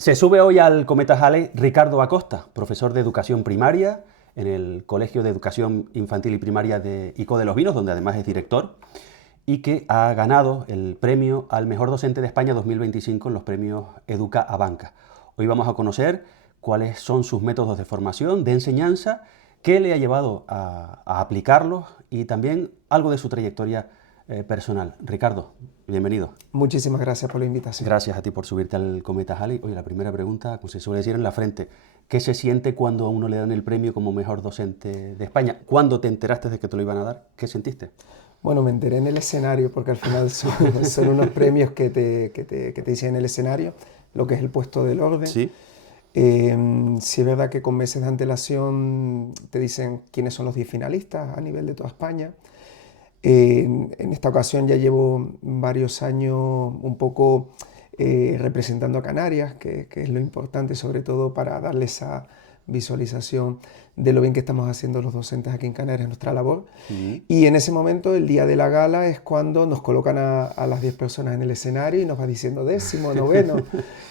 Se sube hoy al cometa Halley Ricardo Acosta, profesor de educación primaria en el Colegio de Educación Infantil y Primaria de Ico de los Vinos, donde además es director, y que ha ganado el premio al mejor docente de España 2025 en los premios Educa Abanca. Hoy vamos a conocer cuáles son sus métodos de formación, de enseñanza, qué le ha llevado a aplicarlos y también algo de su trayectoria personal. Ricardo, bienvenido. Muchísimas gracias por la invitación. Gracias a ti por subirte al cometa Halley. Oye, la primera pregunta, como se suele decir en la frente, ¿qué se siente cuando a uno le dan el premio como mejor docente de España? ¿Cuándo te enteraste de que te lo iban a dar? ¿Qué sentiste? Bueno, me enteré en el escenario porque al final son unos premios que te dicen en el escenario, lo que es el puesto del orden. Sí. Sí es verdad que con meses de antelación te dicen quiénes son los 10 finalistas a nivel de toda España. En esta ocasión ya llevo varios años un poco representando a Canarias, que es lo importante sobre todo para darle esa visualización de lo bien que estamos haciendo los docentes aquí en Canarias, nuestra labor. Y en ese momento, el día de la gala, es cuando nos colocan a las 10 personas en el escenario y nos va diciendo décimo, noveno.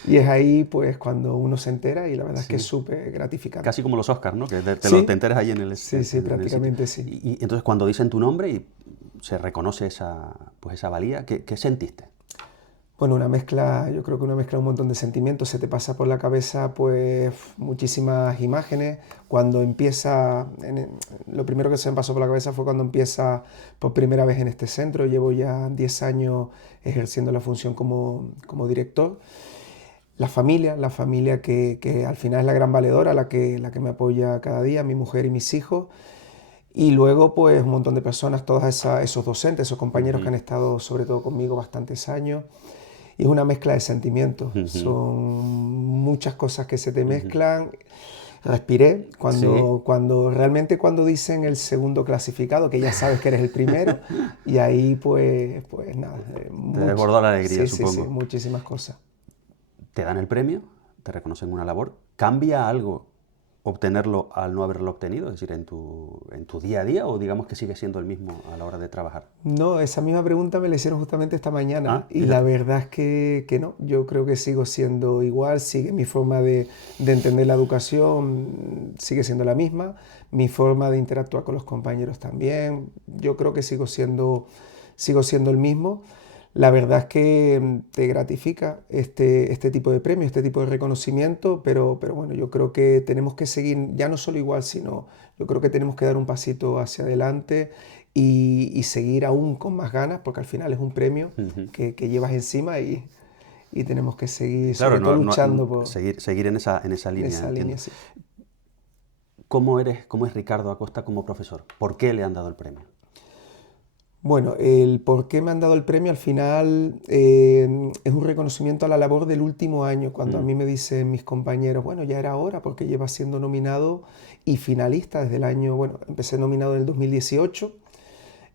Y es ahí pues cuando uno se entera y la verdad es que es súper gratificante. Casi como los Oscars, ¿no? Que Sí. te enteras ahí en el Sí, sí, prácticamente sí. Y entonces cuando dicen tu nombre y se reconoce esa valía, ¿qué sentiste? Bueno, una mezcla, yo creo que una mezcla de un montón de sentimientos, se te pasa por la cabeza pues muchísimas imágenes. Cuando empieza, lo primero que se me pasó por la cabeza fue cuando empieza por primera vez en este centro. Llevo ya 10 años ejerciendo la función como director. La familia que al final es la gran valedora, la que me apoya cada día, mi mujer y mis hijos. Y luego, pues, un montón de personas, esos docentes, esos compañeros que han estado, sobre todo conmigo, bastantes años. Y es una mezcla de sentimientos. Son muchas cosas que se te mezclan. Respiré cuando realmente cuando dicen el segundo clasificado, que ya sabes que eres el primero, y ahí, pues nada. Te desbordó la alegría, supongo. Sí, muchísimas cosas. Te dan el premio, te reconocen una labor. ¿Cambia algo obtenerlo al no haberlo obtenido? Es decir, en tu día a día, o digamos que sigue siendo el mismo a la hora de trabajar. No, esa misma pregunta me la hicieron justamente esta mañana y fíjate. la verdad es que no, yo creo que sigo siendo igual, sigue mi forma de entender la educación, sigue siendo la misma, mi forma de interactuar con los compañeros también, yo creo que sigo siendo el mismo. La verdad es que te gratifica este tipo de premio, este tipo de reconocimiento, pero bueno, yo creo que tenemos que seguir, ya no solo igual, sino yo creo que tenemos que dar un pasito hacia adelante y seguir aún con más ganas, porque al final es un premio que llevas encima y tenemos que seguir, Claro, sobre todo luchando por seguir en esa línea. esa línea. Sí. ¿Cómo es Ricardo Acosta como profesor? ¿Por qué le han dado el premio? Bueno, el por qué me han dado el premio al final es un reconocimiento a la labor del último año, cuando a mí me dicen mis compañeros, bueno, ya era hora porque lleva siendo nominado y finalista desde el año, bueno, empecé nominado en el 2018,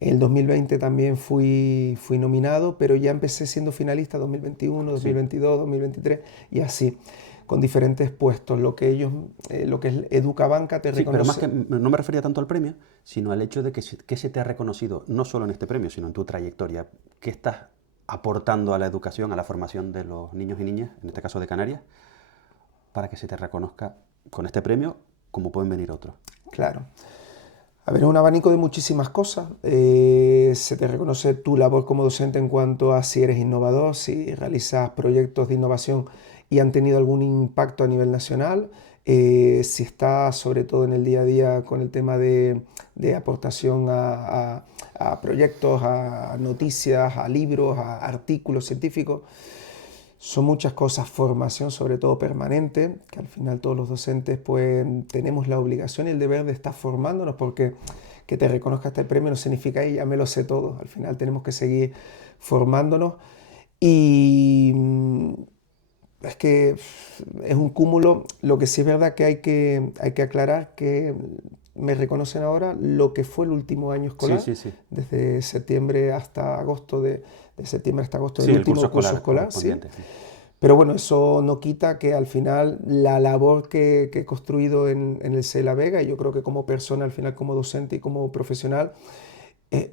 en el 2020 también fui nominado, pero ya empecé siendo finalista 2021, 2022, 2023 y así, con diferentes puestos, lo que es Educabanca te reconoce. Pero más que no me refería tanto al premio, sino al hecho de que se te ha reconocido, no solo en este premio, sino en tu trayectoria. ¿Qué estás aportando a la educación, a la formación de los niños y niñas, en este caso de Canarias, para que se te reconozca con este premio como pueden venir otros? Claro. A ver, es un abanico de muchísimas cosas. Se te reconoce tu labor como docente en cuanto a si eres innovador, si realizas proyectos de innovación y han tenido algún impacto a nivel nacional, si estás sobre todo en el día a día con el tema de aportación a proyectos, a noticias, a libros, a artículos científicos. Son muchas cosas, formación sobre todo permanente, que al final todos los docentes pues tenemos la obligación y el deber de estar formándonos, porque que te reconozca este premio no significa ya me lo sé todo, al final tenemos que seguir formándonos y es que es un cúmulo. Lo que sí es verdad que hay que aclarar que me reconocen ahora lo que fue el último año escolar, desde septiembre hasta agosto de septiembre hasta agosto del último curso escolar. Sí. Pero bueno, eso no quita que al final la labor que he construido en el CEU La Vega, y yo creo que como persona, al final como docente y como profesional,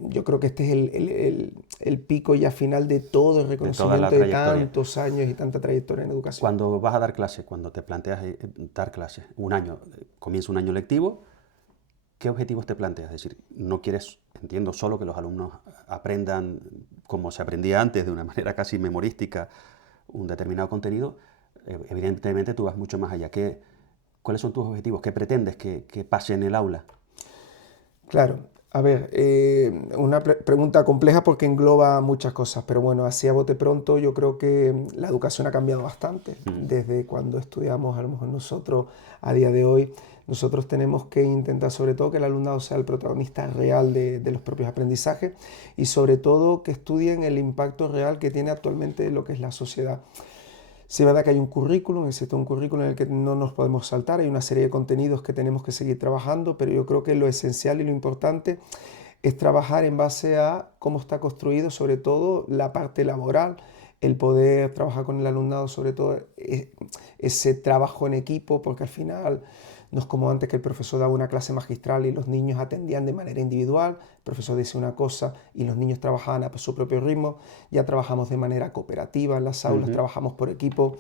Yo creo que este es el pico ya final de todo el reconocimiento de tantos años y tanta trayectoria en educación. Cuando vas a dar clase, cuando te planteas dar clase, un año, comienza un año lectivo, ¿qué objetivos te planteas? Es decir, no quieres, entiendo, solo que los alumnos aprendan como se aprendía antes, de una manera casi memorística, un determinado contenido. Evidentemente tú vas mucho más allá. ¿Cuáles son tus objetivos? ¿Qué pretendes que pase en el aula? Claro, a ver, una pregunta compleja porque engloba muchas cosas, pero bueno, así a bote pronto yo creo que la educación ha cambiado bastante desde cuando estudiamos, a lo mejor nosotros a día de hoy. Nosotros tenemos que intentar sobre todo que el alumnado sea el protagonista real de los propios aprendizajes y sobre todo que estudien el impacto real que tiene actualmente lo que es la sociedad. Sí es verdad que hay un currículum, existe un currículum en el que no nos podemos saltar, hay una serie de contenidos que tenemos que seguir trabajando, pero yo creo que lo esencial y lo importante es trabajar en base a cómo está construido, sobre todo la parte laboral, el poder trabajar con el alumnado, sobre todo ese trabajo en equipo, porque al final no es como antes que el profesor daba una clase magistral y los niños atendían de manera individual, el profesor decía una cosa y los niños trabajaban a su propio ritmo, ya trabajamos de manera cooperativa en las aulas, trabajamos por equipo,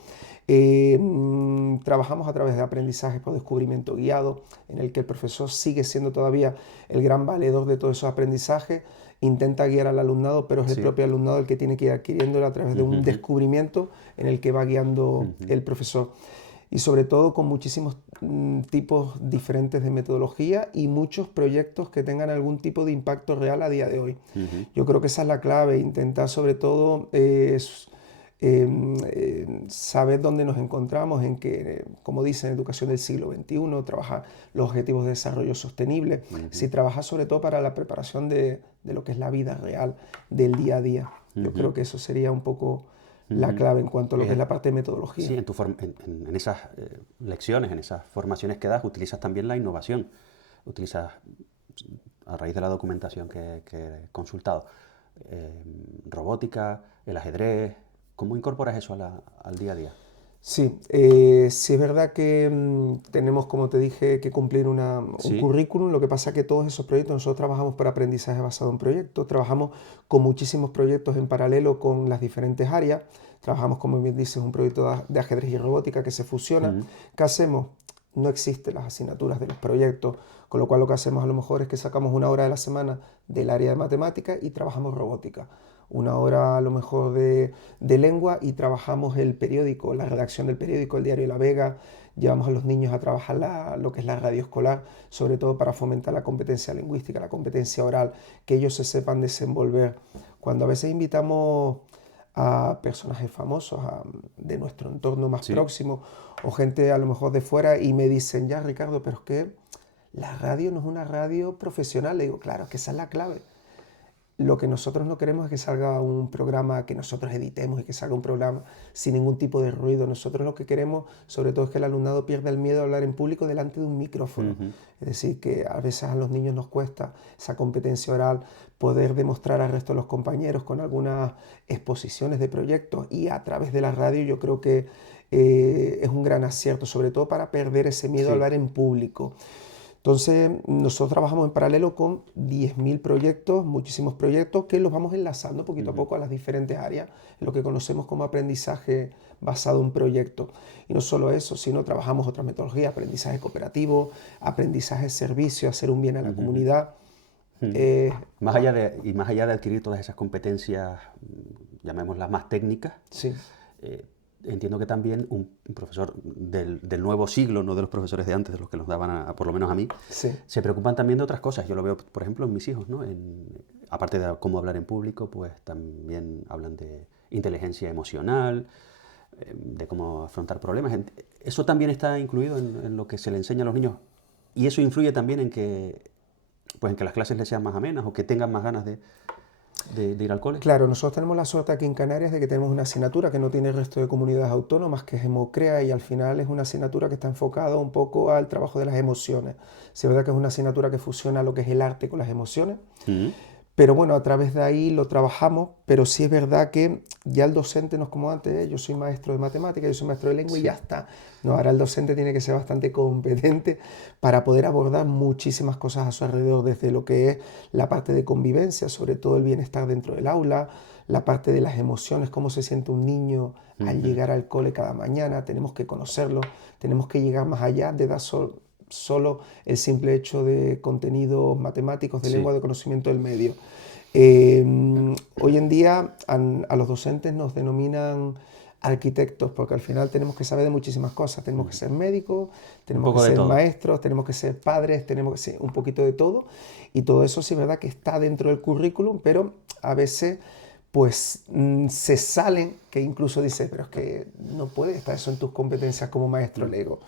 trabajamos a través de aprendizaje por descubrimiento guiado, en el que el profesor sigue siendo todavía el gran valedor de todos esos aprendizajes, intenta guiar al alumnado, pero es el propio alumnado el que tiene que ir adquiriéndolo a través de un descubrimiento en el que va guiando el profesor. Y sobre todo con muchísimos tipos diferentes de metodología y muchos proyectos que tengan algún tipo de impacto real a día de hoy. Yo creo que esa es la clave, intentar sobre todo saber dónde nos encontramos, en que, como dice en Educación del siglo XXI, trabajar los objetivos de desarrollo sostenible, si trabaja sobre todo para la preparación de lo que es la vida real, del día a día. Yo creo que eso sería un poco la clave en cuanto a lo que es la parte de metodología. Sí, en esas lecciones, en esas formaciones que das, utilizas también la innovación. Utilizas, a raíz de la documentación que he consultado, robótica, el ajedrez. ¿Cómo incorporas eso al día a día? Sí, sí es verdad que tenemos, como te dije, que cumplir un currículum. Lo que pasa es que todos esos proyectos, nosotros trabajamos por aprendizaje basado en proyectos, trabajamos con muchísimos proyectos en paralelo con las diferentes áreas. Trabajamos, como bien dices, un proyecto de ajedrez y robótica que se fusiona. ¿Qué hacemos? No existen las asignaturas de los proyectos, con lo cual lo que hacemos a lo mejor es que sacamos una hora de la semana del área de matemáticas y trabajamos robótica. Una hora a lo mejor de lengua y trabajamos el periódico, la redacción del periódico, el diario La Vega. Llevamos a los niños a trabajar lo que es la radio escolar, sobre todo para fomentar la competencia lingüística, la competencia oral, que ellos se sepan desenvolver. Cuando a veces invitamos a personajes famosos de nuestro entorno más próximo o gente a lo mejor de fuera y me dicen, ya Ricardo, pero es que la radio no es una radio profesional. Le digo, claro, es que esa es la clave. Lo que nosotros no queremos es que salga un programa, que nosotros editemos y que salga un programa sin ningún tipo de ruido. Nosotros lo que queremos, sobre todo, es que el alumnado pierda el miedo a hablar en público delante de un micrófono. Es decir, que a veces a los niños nos cuesta esa competencia oral, poder demostrar al resto de los compañeros con algunas exposiciones de proyectos y a través de la radio. Yo creo que es un gran acierto, sobre todo para perder ese miedo a hablar en público. Entonces, nosotros trabajamos en paralelo con 10.000 proyectos, muchísimos proyectos, que los vamos enlazando poquito a poco a las diferentes áreas, en lo que conocemos como aprendizaje basado en proyectos. Y no solo eso, sino trabajamos otras metodologías, aprendizaje cooperativo, aprendizaje de servicio, hacer un bien a la comunidad. Más allá de adquirir todas esas competencias, llamémoslas más técnicas, entiendo que también un profesor del nuevo siglo, no de los profesores de antes, de los que nos daban, por lo menos a mí, se preocupan también de otras cosas. Yo lo veo, por ejemplo, en mis hijos, ¿no? Aparte de cómo hablar en público, pues también hablan de inteligencia emocional, de cómo afrontar problemas. Eso también está incluido en lo que se le enseña a los niños, y eso influye también en que las clases les sean más amenas o que tengan más ganas de ir al cole. Claro, nosotros tenemos la suerte aquí en Canarias de que tenemos una asignatura que no tiene el resto de comunidades autónomas, que es Hemocrea, y al final es una asignatura que está enfocada un poco al trabajo de las emociones. Sí, es verdad que es una asignatura que fusiona lo que es el arte con las emociones, Pero bueno, a través de ahí lo trabajamos, pero sí es verdad que ya el docente no es como antes, yo soy maestro de matemáticas, yo soy maestro de lengua y ya Sí. está. No, ahora el docente tiene que ser bastante competente para poder abordar muchísimas cosas a su alrededor, desde lo que es la parte de convivencia, sobre todo el bienestar dentro del aula, la parte de las emociones, cómo se siente un niño al Ujú. llegar al cole cada mañana, tenemos que conocerlo, tenemos que llegar más allá de dar solo el simple hecho de contenidos matemáticos, de lengua, Sí. de conocimiento del medio. Hoy en día a los docentes nos denominan arquitectos porque al final tenemos que saber de muchísimas cosas. Tenemos que Ujú. ser médicos, Un tenemos que poco de ser todo. maestros, tenemos que ser padres, tenemos que ser un poquito de todo. Y todo eso sí es verdad que está dentro del currículum, pero a veces pues se salen, que incluso dice, pero es que no puede estar eso en tus competencias como maestro. Mm. Le digo,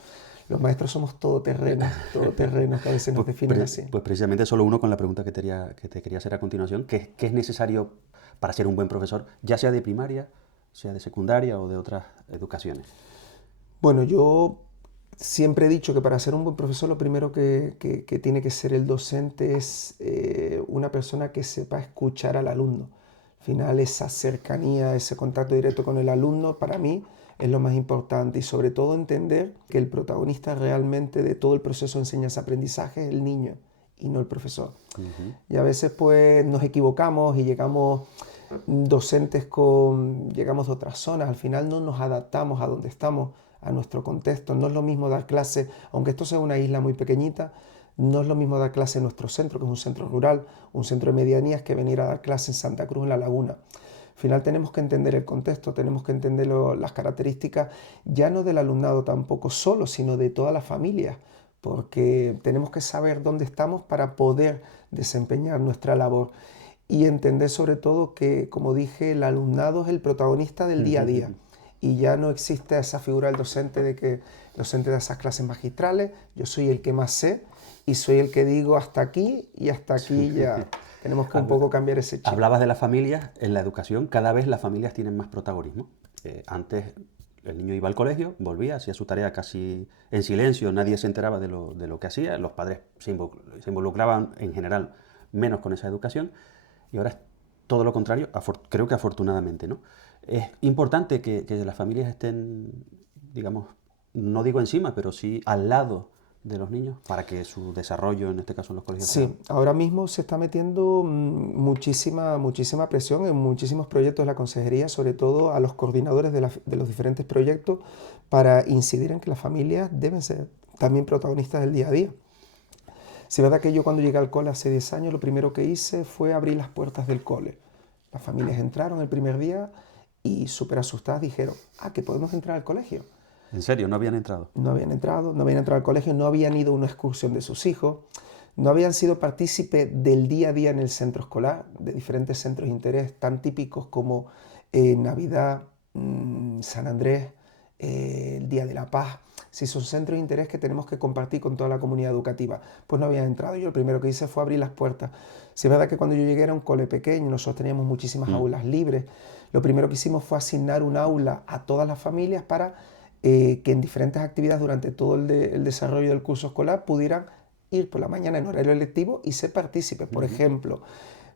los maestros somos todoterrenos que a veces nos Pues, definen así. pues precisamente solo uno con la pregunta que te quería hacer a continuación, ¿qué es necesario para ser un buen profesor, ya sea de primaria, sea de secundaria o de otras educaciones? Bueno, yo siempre he dicho que para ser un buen profesor lo primero que tiene que ser el docente es una persona que sepa escuchar al alumno. Al final esa cercanía, ese contacto directo con el alumno para mí es lo más importante y sobre todo entender que el protagonista realmente de todo el proceso de enseñanza-aprendizaje es el niño y no el profesor. Ujú. Y a veces pues nos equivocamos y llegamos llegamos de otras zonas, al final no nos adaptamos a donde estamos, a nuestro contexto. No es lo mismo dar clase, aunque esto sea una isla muy pequeñita, no es lo mismo dar clase en nuestro centro, que es un centro rural, un centro de medianías, que venir a dar clase en Santa Cruz, en La Laguna. Al final tenemos que entender el contexto, tenemos que entender las características, ya no del alumnado tampoco solo, sino de toda la familia, porque tenemos que saber dónde estamos para poder desempeñar nuestra labor y entender sobre todo que, como dije, el alumnado es el protagonista del día a día y ya no existe esa figura del docente de que el docente da esas clases magistrales, yo soy el que más sé y soy el que digo hasta aquí y hasta aquí ya. Tenemos que un Habla- poco cambiar ese chip. Hablabas de las familias, en la educación cada vez las familias tienen más protagonismo. Antes el niño iba al colegio, volvía, hacía su tarea casi en silencio, nadie se enteraba de lo que hacía, los padres se involucraban en general menos con esa educación y ahora es todo lo contrario, creo que afortunadamente, ¿no? Es importante que las familias estén, digamos, no digo encima, pero sí al lado de los niños para que su desarrollo, en este caso en los colegios, sea... Sí, ahora mismo se está metiendo muchísima presión en muchísimos proyectos de la consejería, sobre todo a los coordinadores de los diferentes proyectos, para incidir en que las familias deben ser también protagonistas del día a día. Sí, es verdad que yo cuando llegué al cole hace 10 años, lo primero que hice fue abrir las puertas del cole. Las familias entraron el primer día y súper asustadas dijeron, que podemos entrar al colegio. En serio, no habían entrado. No habían entrado al colegio, no habían ido a una excursión de sus hijos, no habían sido partícipes del día a día en el centro escolar, de diferentes centros de interés tan típicos como Navidad, San Andrés, el Día de la Paz. Si son centros de interés que tenemos que compartir con toda la comunidad educativa, pues no habían entrado. Yo lo primero que hice fue abrir las puertas. Si es verdad que cuando yo llegué era un cole pequeño, nosotros teníamos muchísimas Mm. aulas libres. Lo primero que hicimos fue asignar un aula a todas las familias para que en diferentes actividades durante todo el desarrollo del curso escolar pudieran ir por la mañana en horario lectivo y ser partícipes. Por Ujú. ejemplo,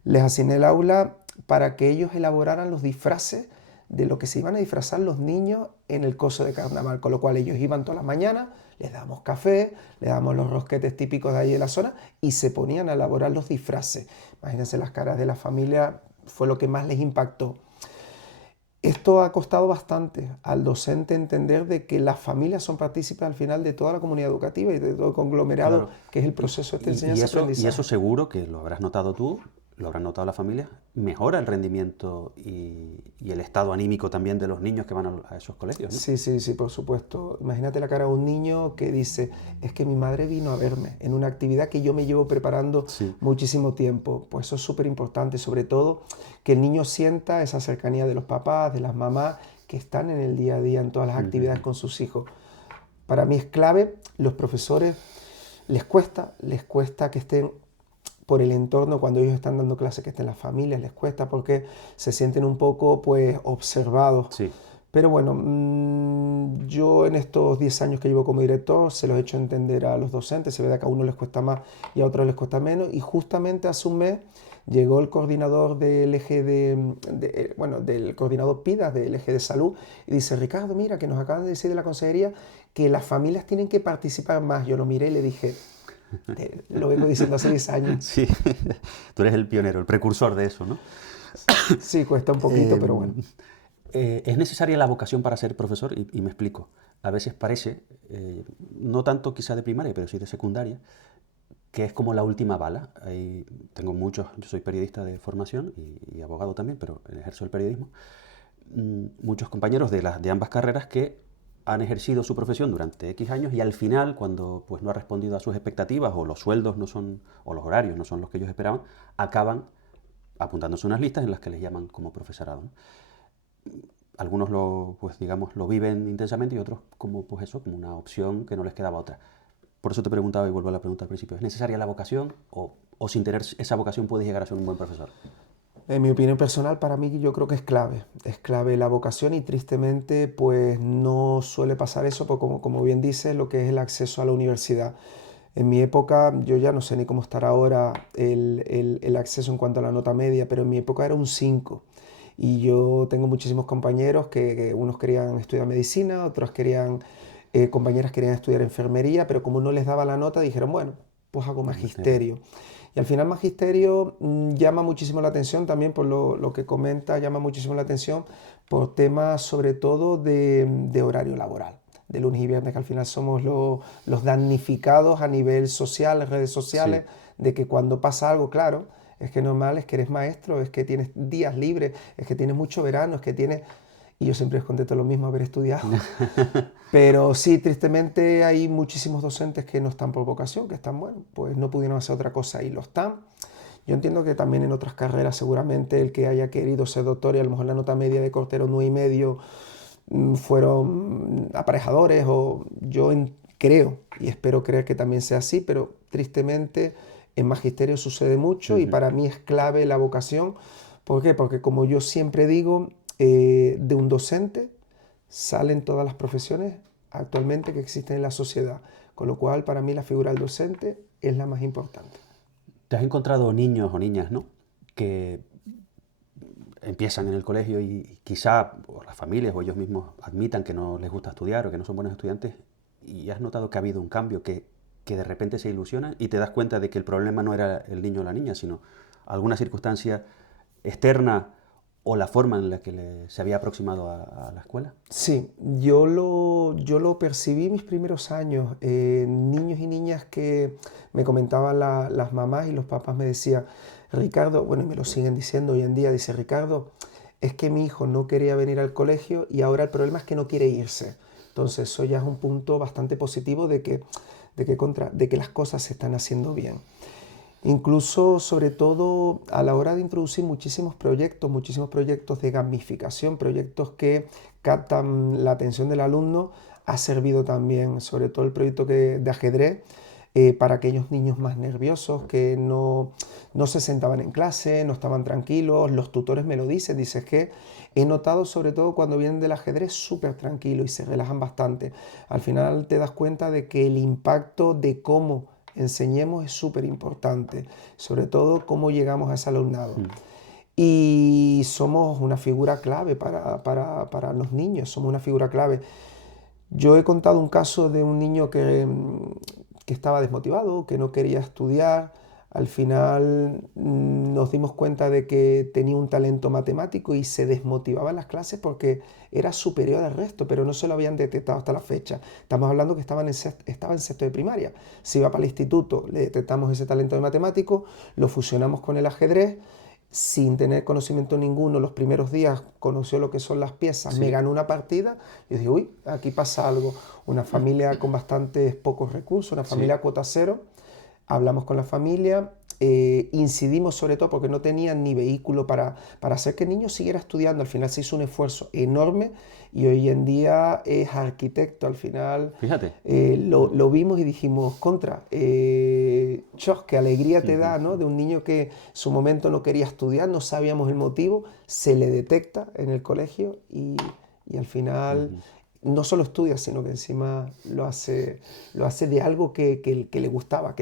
les asigné el aula para que ellos elaboraran los disfraces de lo que se iban a disfrazar los niños en el coso de carnaval, con lo cual ellos iban todas las mañanas, les dábamos café, les dábamos los rosquetes típicos de ahí de la zona y se ponían a elaborar los disfraces. Imagínense las caras de la familia, fue lo que más les impactó. Esto ha costado bastante al docente entender de que las familias son partícipes al final de toda la comunidad educativa y de todo el conglomerado Claro. que es el proceso de Y eso enseñanza-aprendizaje. seguro que lo habrás notado tú, lo habrán notado las familias, mejora el rendimiento y el estado anímico también de los niños que van a esos colegios, ¿no? Sí, sí, sí, por supuesto. Imagínate la cara de un niño que dice, es que mi madre vino a verme en una actividad que yo me llevo preparando Sí. muchísimo tiempo. Pues eso es súper importante, sobre todo que el niño sienta esa cercanía de los papás, de las mamás, que están en el día a día en todas las actividades Ujú. con sus hijos. Para mí es clave, los profesores les cuesta que estén por el entorno cuando ellos están dando clases, que estén las familias, les cuesta porque se sienten un poco pues observados. Sí. Pero bueno, yo en estos 10 años que llevo como director se los he hecho entender a los docentes, se ve que a unos les cuesta más y a otros les cuesta menos y justamente hace un mes Llegó el coordinador del eje bueno, del coordinador PIDAS del eje de salud y dice, Ricardo, mira, que nos acaban de decir de la consejería que las familias tienen que participar más. Yo lo miré y le dije, lo vengo diciendo hace 10 años. Sí, tú eres el pionero, el precursor de eso, ¿no? Sí, cuesta un poquito, pero bueno. ¿Es necesaria la vocación para ser profesor? Y me explico. A veces parece, no tanto quizá de primaria, pero sí de secundaria, que es como la última bala. Tengo muchos, yo soy periodista de formación y abogado también, pero ejerzo el periodismo. Muchos compañeros de ambas carreras que han ejercido su profesión durante X años y al final, cuando pues, no ha respondido a sus expectativas o los sueldos no son, o los horarios no son los que ellos esperaban, acaban apuntándose unas listas en las que les llaman como profesorado, ¿no? Algunos pues, digamos, lo viven intensamente y otros como, pues eso, como una opción que no les quedaba otra. Por eso te preguntaba y vuelvo a la pregunta al principio, ¿es necesaria la vocación o sin tener esa vocación puedes llegar a ser un buen profesor? En mi opinión personal, para mí yo creo que es clave la vocación y tristemente pues no suele pasar eso, porque como bien dices, lo que es el acceso a la universidad. En mi época, yo ya no sé ni cómo estará ahora el acceso en cuanto a la nota media, pero en mi época era un 5. Y yo tengo muchísimos compañeros que unos querían estudiar medicina, otros querían, compañeras querían estudiar enfermería, pero como no les daba la nota, dijeron, bueno, pues hago magisterio. Y al final magisterio llama muchísimo la atención también por lo que comenta, llama muchísimo la atención por temas sobre todo de horario laboral, de lunes y viernes, que al final somos los damnificados a nivel social, en redes sociales, Sí. de que cuando pasa algo, claro, es que normal, es que eres maestro, es que tienes días libres, es que tienes mucho verano, es que tienes... Y yo siempre les contesto lo mismo, haber estudiado. Pero sí, tristemente hay muchísimos docentes que no están por vocación, que están, bueno, pues no pudieron hacer otra cosa y lo están. Yo entiendo que también en otras carreras seguramente el que haya querido ser doctor y a lo mejor la nota media de corte era un 9,5 fueron aparejadores o creo y espero creer que también sea así, pero tristemente en magisterio sucede mucho y para mí es clave la vocación. ¿Por qué? Porque como yo siempre digo, de un docente salen todas las profesiones actualmente que existen en la sociedad, con lo cual para mí la figura del docente es la más importante. ¿Te has encontrado niños o niñas, ¿no?, que empiezan en el colegio y quizá o las familias o ellos mismos admitan que no les gusta estudiar o que no son buenos estudiantes y has notado que ha habido un cambio, que de repente se ilusionan y te das cuenta de que el problema no era el niño o la niña, sino alguna circunstancia externa o la forma en la que se había aproximado a la escuela? Sí, yo lo percibí mis primeros años. Niños y niñas que me comentaban las mamás y los papás me decían, Ricardo, bueno, y me lo siguen diciendo hoy en día, dice Ricardo, es que mi hijo no quería venir al colegio y ahora el problema es que no quiere irse. Entonces eso ya es un punto bastante positivo de que las cosas se están haciendo bien. Incluso, sobre todo, a la hora de introducir muchísimos proyectos de gamificación, proyectos que captan la atención del alumno, ha servido también, sobre todo el proyecto de ajedrez, para aquellos niños más nerviosos que no se sentaban en clase, no estaban tranquilos. Los tutores me lo dicen, dices que he notado sobre todo cuando vienen del ajedrez súper tranquilo y se relajan bastante. Al final te das cuenta de que el impacto de cómo enseñemos es súper importante, sobre todo cómo llegamos a ese alumnado. Y somos una figura clave para los niños, somos una figura clave. Yo he contado un caso de un niño que estaba desmotivado, que no quería estudiar. Al final nos dimos cuenta de que tenía un talento matemático y se desmotivaba en las clases porque era superior al resto, pero no se lo habían detectado hasta la fecha. Estamos hablando que estaba en sexto de primaria. Se iba para el instituto, le detectamos ese talento de matemático, lo fusionamos con el ajedrez. Sin tener conocimiento ninguno, los primeros días conoció lo que son las piezas, Sí. me ganó una partida y dije, uy, aquí pasa algo. Una familia con bastantes pocos recursos, una familia cuota cero. Hablamos con la familia, incidimos sobre todo porque no tenían ni vehículo para hacer que el niño siguiera estudiando. Al final se hizo un esfuerzo enorme y hoy en día es arquitecto. Al final Fíjate. lo vimos y dijimos, chos, qué alegría te da, ¿no? De un niño que en su momento no quería estudiar, no sabíamos el motivo, se le detecta en el colegio y al final no solo estudia, sino que encima lo hace de algo que le gustaba,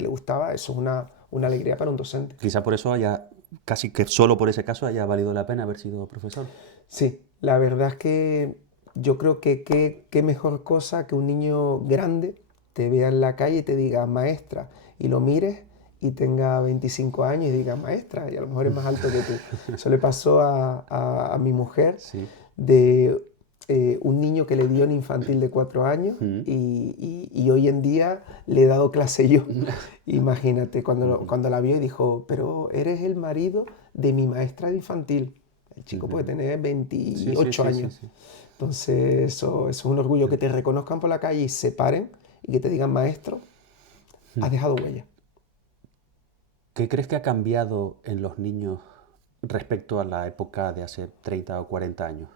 eso es una alegría para un docente. Quizá por eso haya casi que solo por ese caso haya valido la pena haber sido profesor. Sí, la verdad es que yo creo que qué mejor cosa que un niño grande te vea en la calle y te diga maestra, y lo mires y tenga 25 años y diga maestra, y a lo mejor es más alto que tú. Eso le pasó a mi mujer Sí. de un niño que le dio en infantil de 4 años y hoy en día le he dado clase yo. Imagínate, cuando la vio y dijo, pero eres el marido de mi maestra de infantil. El chico puede tener Sí, sí, 28 sí, sí, años. sí. Entonces, eso es un orgullo que te reconozcan por la calle y se paren y que te digan maestro, has dejado huella. ¿Qué crees que ha cambiado en los niños respecto a la época de hace 30 o 40 años?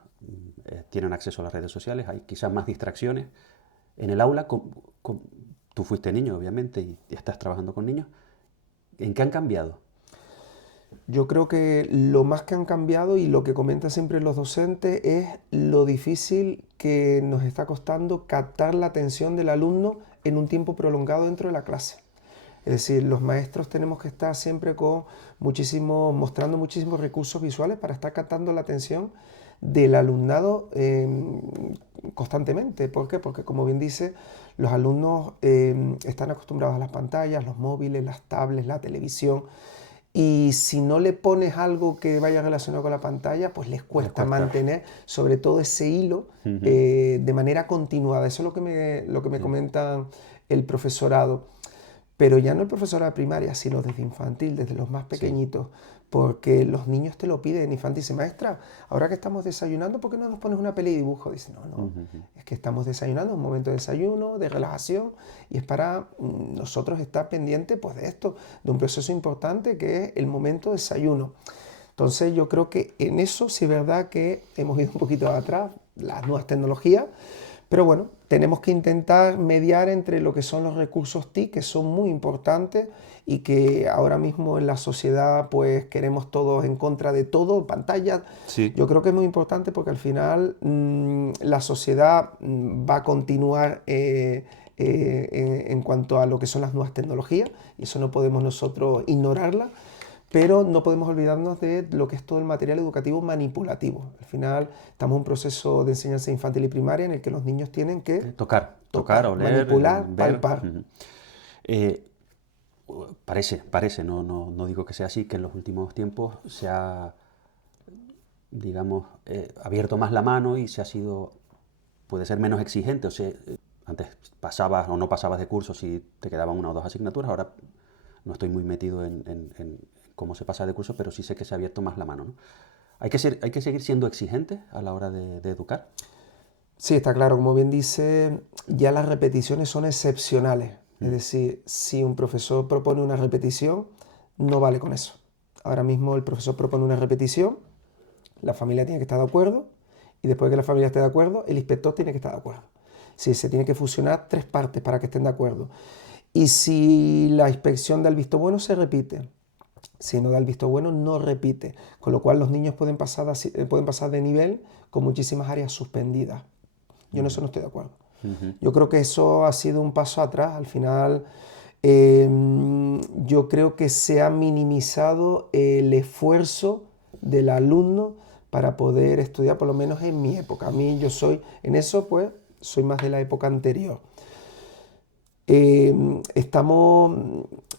Tienen acceso a las redes sociales, hay quizás más distracciones. En el aula, tú fuiste niño, obviamente, y estás trabajando con niños. ¿En qué han cambiado? Yo creo que lo más que han cambiado y lo que comentan siempre los docentes es lo difícil que nos está costando captar la atención del alumno en un tiempo prolongado dentro de la clase. Es decir, los maestros tenemos que estar siempre mostrando muchísimos recursos visuales para estar captando la atención del alumnado constantemente. ¿Por qué? Porque, como bien dice, los alumnos están acostumbrados a las pantallas, los móviles, las tablets, la televisión. Y si no le pones algo que vaya relacionado con la pantalla, pues les cuesta mantener sobre todo ese hilo de manera continuada. Eso es lo que me comentan el profesorado. Pero ya no el profesorado de primaria, sino desde infantil, desde los más pequeñitos. Porque los niños te lo piden en infantil. Dice, maestra, ahora que estamos desayunando, ¿por qué no nos pones una peli de dibujo? Dice, no, es que estamos desayunando, un momento de desayuno, de relajación, y es para nosotros estar pendientes pues, de esto, de un proceso importante que es el momento de desayuno. Entonces yo creo que en eso sí es verdad que hemos ido un poquito atrás, las nuevas tecnologías, pero bueno, tenemos que intentar mediar entre lo que son los recursos TIC, que son muy importantes y que ahora mismo en la sociedad pues queremos todos en contra de todo, pantallas. Sí. Yo creo que es muy importante porque al final la sociedad va a continuar en cuanto a lo que son las nuevas tecnologías y eso no podemos nosotros ignorarla. Pero no podemos olvidarnos de lo que es todo el material educativo manipulativo. Al final estamos en un proceso de enseñanza infantil y primaria en el que los niños tienen que Tocar, oler, manipular, ver. palpar. Parece, no digo que sea así, que en los últimos tiempos se ha, digamos, abierto más la mano y puede ser menos exigente. O sea, antes pasabas o no pasabas de cursos y te quedaban una o dos asignaturas, ahora no estoy muy metido en cómo se pasa de curso, pero sí sé que se ha abierto más la mano, ¿no? Hay que seguir siendo exigentes a la hora de educar. Sí, está claro, como bien dice, ya las repeticiones son excepcionales. Es decir, si un profesor propone una repetición, no vale con eso. Ahora mismo el profesor propone una repetición, la familia tiene que estar de acuerdo y después de que la familia esté de acuerdo, el inspector tiene que estar de acuerdo. Sí, se tiene que fusionar 3 partes para que estén de acuerdo. Y si la inspección da el visto bueno, se repite. Si no da el visto bueno, no repite. Con lo cual los niños pueden pasar de nivel con muchísimas áreas suspendidas. Yo en eso no estoy de acuerdo. Yo creo que eso ha sido un paso atrás. Al final, yo creo que se ha minimizado el esfuerzo del alumno para poder estudiar, por lo menos en mi época. A mí yo soy, en eso pues, soy más de la época anterior.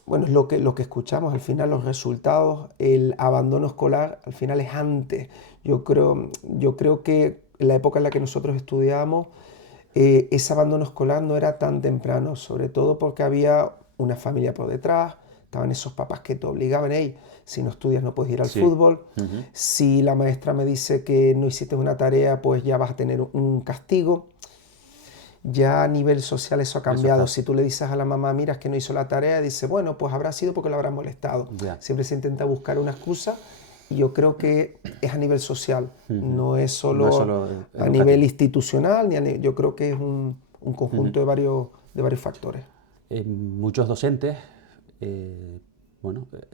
Bueno, es lo que escuchamos, al final los resultados, el abandono escolar, al final es antes. Yo creo que en la época en la que nosotros estudiábamos, ese abandono escolar no era tan temprano, sobre todo porque había una familia por detrás, estaban esos papás que te obligaban, hey, si no estudias no puedes ir al fútbol, si la maestra me dice que no hiciste una tarea, pues ya vas a tener un castigo. Ya a nivel social eso ha cambiado. Si tú le dices a la mamá, mira, es que no hizo la tarea, dice, bueno, pues habrá sido porque lo habrá molestado. Siempre se intenta buscar una excusa y yo creo que es a nivel social, no es solo a nivel institucional, yo creo que es un conjunto de varios factores. Muchos docentes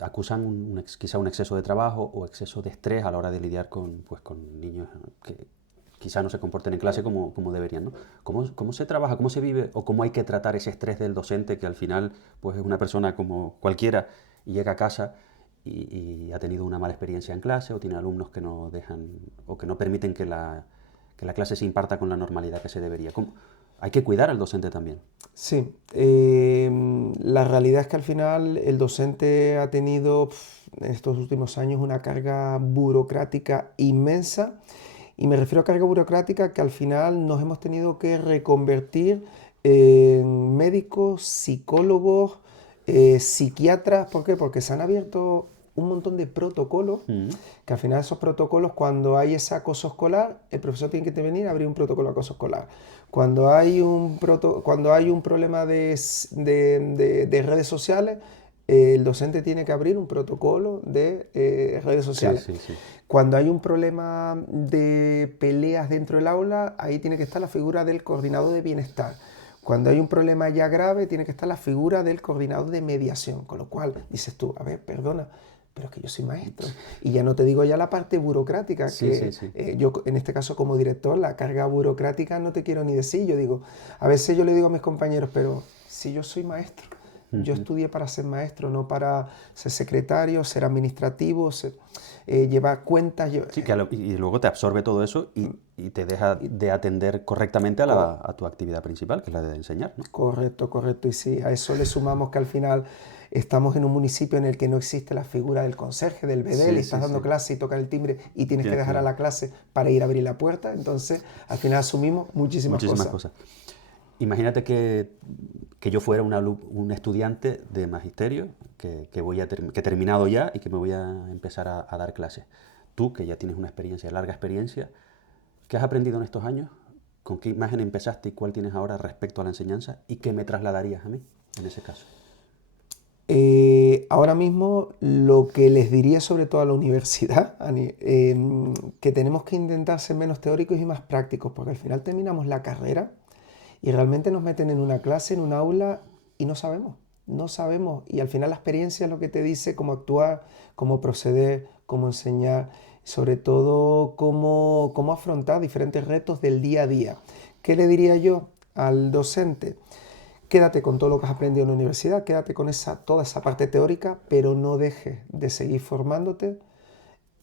acusan quizá un exceso de trabajo o exceso de estrés a la hora de lidiar con niños que quizá no se comporten en clase como deberían, ¿no? ¿Cómo se trabaja, cómo se vive o cómo hay que tratar ese estrés del docente que al final pues, es una persona como cualquiera y llega a casa y ha tenido una mala experiencia en clase, o tiene alumnos que no dejan o que no permiten que la clase se imparta con la normalidad que se debería. Hay que cuidar al docente también. Sí, la realidad es que al final el docente ha tenido en estos últimos años una carga burocrática inmensa, y me refiero a carga burocrática que al final nos hemos tenido que reconvertir en médicos, psicólogos, psiquiatras. ¿Por qué? Porque se han abierto un montón de protocolos, que al final esos protocolos, cuando hay ese acoso escolar, el profesor tiene que intervenir a abrir un protocolo de acoso escolar. Cuando hay un problema de redes sociales, el docente tiene que abrir un protocolo de redes sociales. Sí, sí, sí. Cuando hay un problema de peleas dentro del aula, ahí tiene que estar la figura del coordinador de bienestar. Cuando hay un problema ya grave, tiene que estar la figura del coordinador de mediación. Con lo cual, dices tú, a ver, perdona, pero es que yo soy maestro. Y ya no te digo ya la parte burocrática, Sí, que sí, sí. Yo en este caso como director, la carga burocrática no te quiero ni decir. Yo digo, a veces yo le digo a mis compañeros, pero si yo soy maestro, yo estudié para ser maestro, no para ser secretario, ser administrativo, llevar cuentas. Sí, y luego te absorbe todo eso y te deja de atender correctamente a tu actividad principal, que es la de enseñar, ¿no? Correcto, correcto. Y sí, a eso le sumamos que al final estamos en un municipio en el que no existe la figura del conserje, del bedel, y estás dando clase y toca el timbre y tienes que dejar a la clase para ir a abrir la puerta. Entonces, al final asumimos muchísimas cosas. Imagínate que yo fuera un estudiante de magisterio, que he terminado ya y que me voy a empezar a dar clases. Tú, que ya tienes una experiencia, larga experiencia, ¿qué has aprendido en estos años? ¿Con qué imagen empezaste y cuál tienes ahora respecto a la enseñanza? ¿Y qué me trasladarías a mí en ese caso? Ahora mismo lo que les diría sobre todo a la universidad, que tenemos que intentar ser menos teóricos y más prácticos, porque al final terminamos la carrera y realmente nos meten en una clase, en un aula, y no sabemos. Y al final la experiencia es lo que te dice cómo actuar, cómo proceder, cómo enseñar, sobre todo cómo afrontar diferentes retos del día a día. ¿Qué le diría yo al docente? Quédate con todo lo que has aprendido en la universidad, quédate con toda esa parte teórica, pero no dejes de seguir formándote,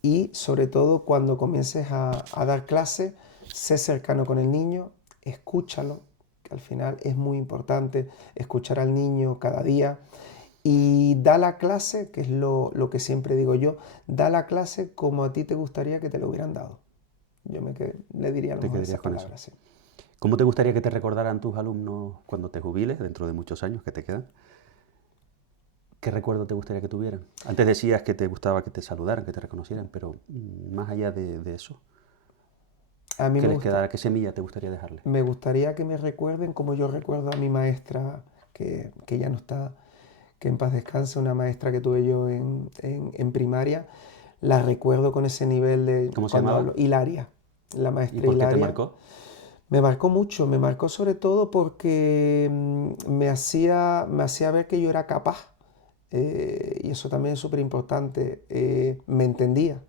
y sobre todo cuando comiences a dar clase, sé cercano con el niño, escúchalo, que al final es muy importante escuchar al niño cada día, y da la clase, que es lo que siempre digo yo, da la clase como a ti te gustaría que te lo hubieran dado. Yo le diría a lo mejor esas palabras. Sí. ¿Cómo te gustaría que te recordaran tus alumnos cuando te jubiles, dentro de muchos años que te quedan? ¿Qué recuerdo te gustaría que tuvieran? Antes decías que te gustaba que te saludaran, que te reconocieran, pero más allá de eso, A mí ¿qué les quedará? ¿Qué semilla te gustaría dejarles? Me gustaría que me recuerden como yo recuerdo a mi maestra, que ya no está, que en paz descanse, una maestra que tuve yo en primaria. La recuerdo con ese nivel de... ¿Cómo se llamaba? Hilaria, la maestra ¿Y por Hilaria. qué te marcó? Me marcó mucho, me marcó sobre todo porque me hacía ver que yo era capaz, y eso también es súper importante. Me entendía,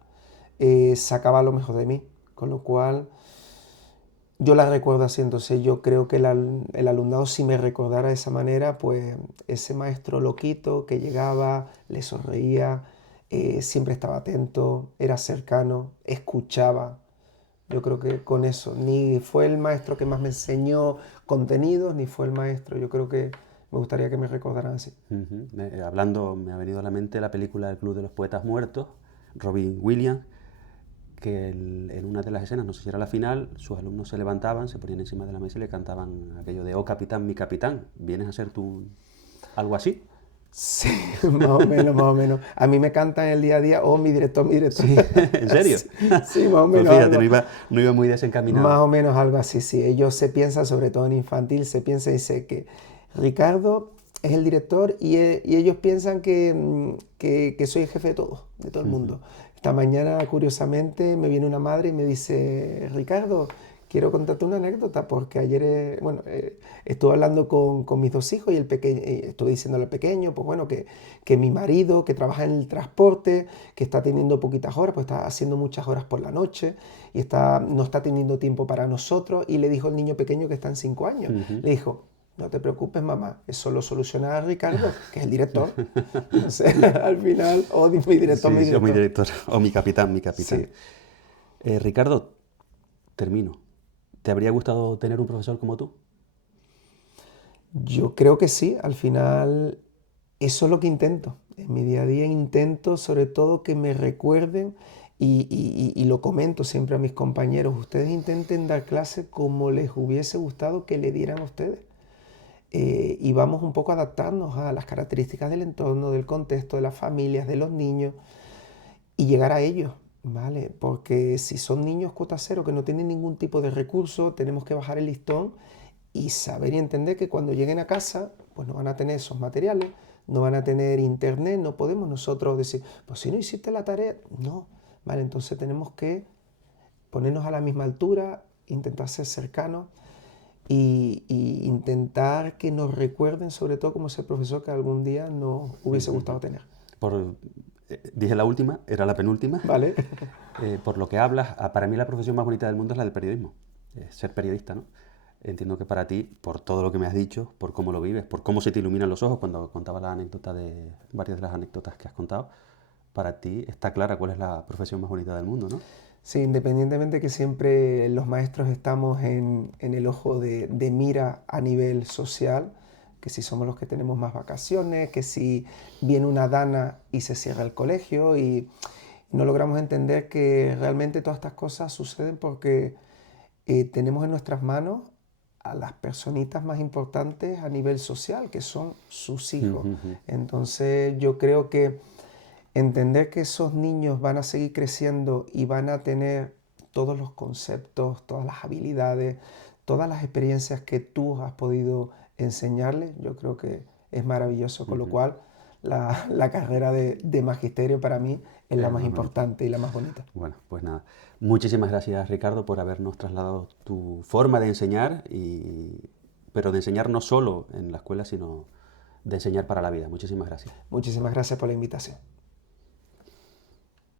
sacaba lo mejor de mí, con lo cual yo la recuerdo así. Entonces yo creo que el alumnado, si me recordara de esa manera, pues ese maestro loquito que llegaba, le sonreía, siempre estaba atento, era cercano, escuchaba. Yo creo que con eso, ni fue el maestro que más me enseñó contenidos, ni fue el maestro. Yo creo que me gustaría que me recordaran así. Hablando, me ha venido a la mente la película El Club de los Poetas Muertos, Robin Williams, que en una de las escenas, no sé si era la final, sus alumnos se levantaban, se ponían encima de la mesa y le cantaban aquello de "Oh capitán, mi capitán, ¿vienes a ser tú algo así?". Sí, más o menos, más o menos. A mí me cantan el día a día, oh, mi director, mi director. Sí, ¿en serio? Sí, más o menos. Pues fíjate, no iba muy desencaminado. Más o menos algo así, sí. Ellos se piensan, sobre todo en infantil, se piensa y dice que Ricardo es el director, y ellos piensan que soy el jefe de todo el mundo. Esta mañana, curiosamente, me viene una madre y me dice: Ricardo, quiero contarte una anécdota, porque ayer, estuve hablando con mis dos hijos, y estuve diciéndole al pequeño, pues bueno, que mi marido, que trabaja en el transporte, que está teniendo poquitas horas, pues está haciendo muchas horas por la noche, y no está teniendo tiempo para nosotros. Y le dijo el niño pequeño, que está en 5 años, le dijo: no te preocupes, mamá, eso lo soluciona Ricardo, que es el director. Entonces, al final, o mi director, Sí, mi sí, o mi director. director, o mi capitán, mi capitán. Sí. Ricardo, termino. ¿Te habría gustado tener un profesor como tú? Yo creo que sí, al final eso es lo que intento. En mi día a día intento sobre todo que me recuerden y lo comento siempre a mis compañeros, ustedes intenten dar clase como les hubiese gustado que le dieran a ustedes. Y vamos un poco a adaptarnos a las características del entorno, del contexto, de las familias, de los niños y llegar a ellos, ¿vale? Porque si son niños cota cero que no tienen ningún tipo de recurso, tenemos que bajar el listón y saber y entender que cuando lleguen a casa, pues no van a tener esos materiales, no van a tener internet, no podemos nosotros decir, pues si no hiciste la tarea, no, ¿vale? Entonces tenemos que ponernos a la misma altura, intentar ser cercanos y intentar que nos recuerden sobre todo como ese profesor que algún día nos hubiese gustado tener. Por, dije la última, era la penúltima. ¿Vale? Por lo que hablas, para mí la profesión más bonita del mundo es la del periodismo, ser periodista, ¿no? Entiendo que para ti, por todo lo que me has dicho, por cómo lo vives, por cómo se te iluminan los ojos cuando contabas la anécdota de varias de las anécdotas que has contado, para ti está clara cuál es la profesión más bonita del mundo, ¿no? Sí, independientemente que siempre los maestros estamos en el ojo de mira a nivel social, que si somos los que tenemos más vacaciones, que si viene una dana y se cierra el colegio y no logramos entender que realmente todas estas cosas suceden porque tenemos en nuestras manos a las personitas más importantes a nivel social, que son sus hijos. Entonces yo creo que entender que esos niños van a seguir creciendo y van a tener todos los conceptos, todas las habilidades, todas las experiencias que tú has podido enseñarles, yo creo que es maravilloso, con lo cual la carrera de magisterio para mí es la Es más más bonita. importante y la más bonita. Bueno, pues nada. Muchísimas gracias, Ricardo, por habernos trasladado tu forma de enseñar, pero de enseñar no solo en la escuela, sino de enseñar para la vida. Muchísimas gracias. Muchísimas gracias por la invitación.